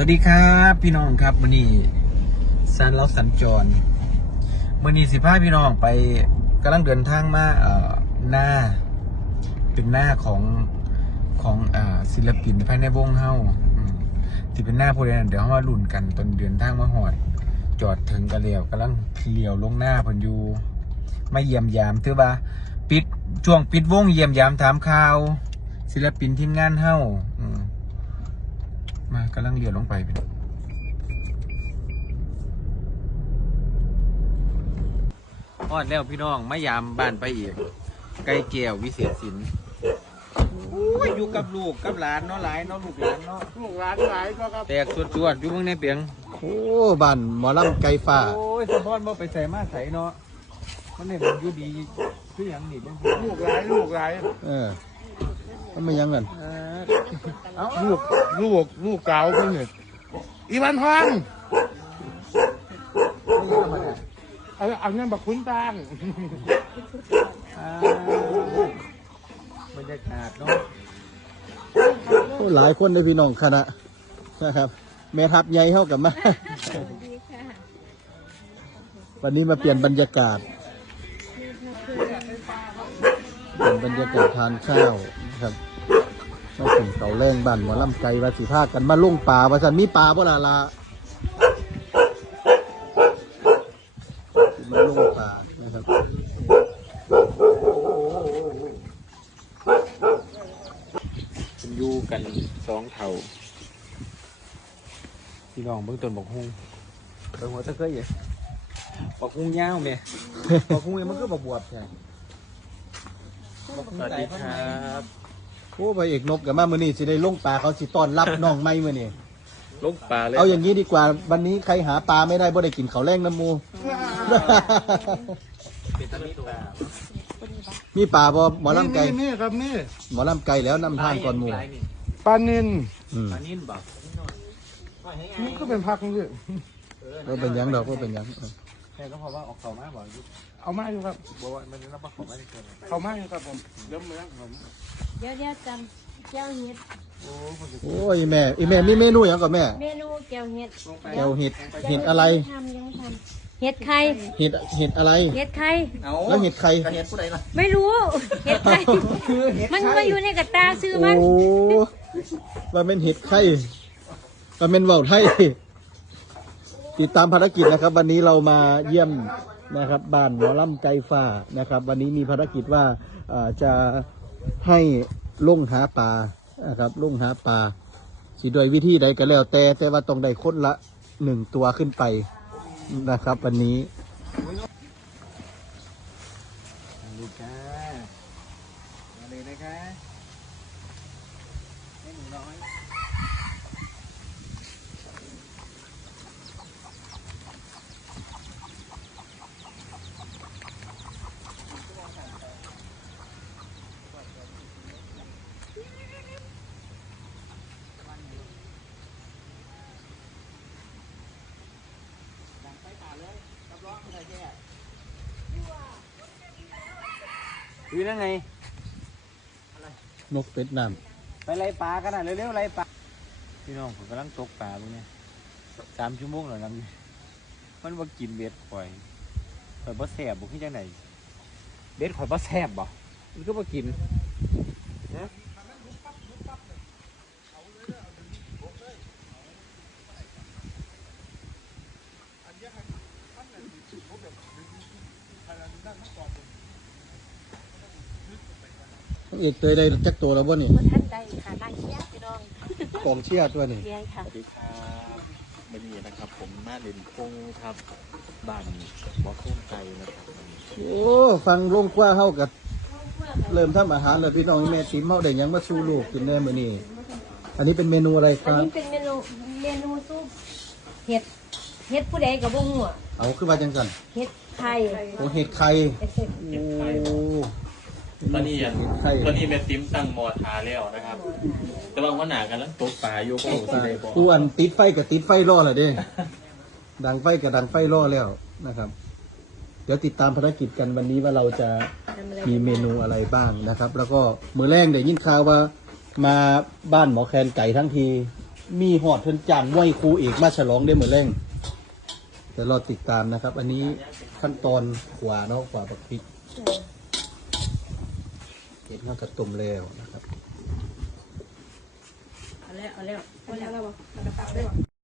วัสดีครับพี่น้องครับวันนี้สันเราสัญจรวันนี้สิพาพี่น้องไปกำลังเดินทางมาเอ่อหน้า เป็นหน้าของของอ่ศิลปินภายในวงเฮาอืมที่เป็นหน้าผู้ใดนั่นเดี๋ยวเรามาลุ้นกันตอนเดินทางมาหอด จอดถึงกระเลียวกำลังเลียวลงหน้าเพิ่นอยู่มาเยี่ยมยามถือว่าปิดช่วงปิดวงเยี่ยมยามถามข่าว ศิลปินทีมงานเฮาอืม มากำลังเลี้ยวลงไปพี่น้องฮอดแล้วพี่น้องมายามบ้านไปอีก ไก่เกี่ยววิเศษสินโอ้ยอยู่กับลูกกับหลานเนาะหลายเนาะลูกหลานเนาะลูกหลานหลายก็ครับแตกสวดๆอยู่เมืองในเปียงโอ้บ้านหมอลำไก่ฟ้าโอ้ยสะพอนบ่ไปใส่มาใส่เนาะมันเนี่ยมันอยู่ดีคือหยังนี่จังซี่ลูกหลายลูกหลายเออ มันไม่ยังกันเออเอาลูกลูกลูกเก่าเพิ่งเนี่ยอีวันทองเอามาเนี่ยเอาเอาเงินบักคุณตังอ่าบรรยากาศเนาะโอ้หลายคนเลยพี่น้องคณะนะครับแม่ทัพใหญ่เข้ากับมาวันนี้มาเปลี่ยนบรรยากาศเปลี่ยนบรรยากาศทานข้าวนะครับ มาถึงเสาแรงบ้านหมอลำไก่วาสิภากันมาลุ่งป่าว่าสันมีป่าบ่ลาลามาลุ่งป่านะครับเป็นอยู่กันสองเท่าพี่น้องเบิ่งต้นบอกฮุงเบิ่งหัวตะเคยอยู่บอกฮุงยาวแม่บอกฮุงเนี่ยมันก็บอกบวบใช่สวัสดีครับ โอ้พระเอกนบกับมามือนี้สิได้ลงป่าเขาสิต้อนรับน้องไม่มือนี้ลงป่าเลยเอาอย่างนี้ดีกว่า วันนี้ใครหาปลาไม่ได้บ่ได้กินเขาวแรงน้ำหมูเป็นตะมีป่ามีปลาบ่หมอลำไก่นี่นี่ครับนี่หมอลำไก่แล้วนำทางก่อนหมูปลานินอืมปลานิ่นบอกนี่ก็เป็นพักนึงเลยก็เป็นหยังดอกก็เป็นหยังเออ แค่ต้องพอว่าออกเขามาบอกอยู่เอามาอยู่ครับ บอกว่ามันรับประของมาที่เกินเอามาอยู่ครับผมเดี๋ยวเมืองผมเดี๋ยวเดี๋ยวจำแก้วเห็ดโอ้คนโอ้ยแม่อีแม่มีเมนูหยังก่อนแม่เมนูแก้วเห็ดลงไปแก้วเห็ดเห็ดอะไรทำยังไม่ทำเห็ดไข่เห็ดเห็ดอะไร เห็ดไข่เอาแล้วเห็ดใครเห็ดผู้ใดล่ะไม่รู้ เห็ดไข่คือเห็ดมันมาอยู่ในกระตาซื้อโอ้มันว่าเป็นเห็ดไข่ว่าเป็นเว่าวไทย ติดตามภารกิจนะครับ วันนี้เรามาเยี่ยมนะครับบ้านหมอลำไก่ฟ้านะครับ วันนี้มีภารกิจว่าอ่าจะให้ลงหาปลานะครับลงหาปลาสิโดวยวิธีใดก็แล้วแต่แต่ว่าต้องได้คนละหนึ่งตัวขึ้นไปนะครับ วันนี้ลูกจ้ามาเลยนะคะให้หนูน้อย อยู่นั่นไง นกเป็ดน้ไปไล่ปลากันนะเร็วๆไล่ปลา พี่น้องผมกำลังตกปลาพวกนี้สามชั่วโมงแล้วนะมันว่ากินเบ็ดข่อยข่อยบ่แซ่บบ่คือจังไดเบ็ดข่อยบ่แซ่บบ่มันก็บ่กินนะ เอกเตยได้จักตัวแล้วบ่นี่คนท่านใดค่ะนางเชียร์พี่น้องกองเชียร์ตัวนี่เลี้ยงค่ะสวัสดีครับวันนี้นะครับ ผมมาเด่นพงครับบ้านบอส้มไก่นะครับโอ้ฟังลงกว่าเฮากับเริ่มทำอาหารแล้วพี่น้องแม่ติ๋มเฮาได้หยังมาสู่ลูกกินแน่มื้อนี้อันนี้เป็นเมนูอะไรคอันรับนี้เป็นเมนูเมนูซุปเห็ดเห็ดผู้ใดกับบ่หัวเอาคือว่าจังซั่นเห็ด ไข่โอ้เห็ดไข่โอ้ตอนนี้อะเห็ดไข่ตอนนี้แม่ติ้มตั้งมอทาแล้วนะครับ แต่ว่าวันหนากันแล้วตกปลาอยู่ก็สิได้บอกผู้อันติดไฟกับติดไฟรอแล้วเด้ ดังไฟกับดังไฟรอแล้วนะครับ เดี๋ยวติดตามภารกิจกันวันนี้ว่าเราจะทำอะไรมีเมนูอะไรบ้างนะครับ แล้วก็มือแรกได้ยินข่าวว่ามาบ้านหมอแคนไก่ทั้งที มีหอดเพิ่นจ้างไหวครูเอกมาฉลองได้เหมือนแรง แต่รอติดตามนะครับ อันนี้ขั้นตอนขวาเนาะขวาบักพริกเห็ดเท่ากระตุ่มแล้วนะครับ เอาแล้วเอาแล้วเอาแล้ว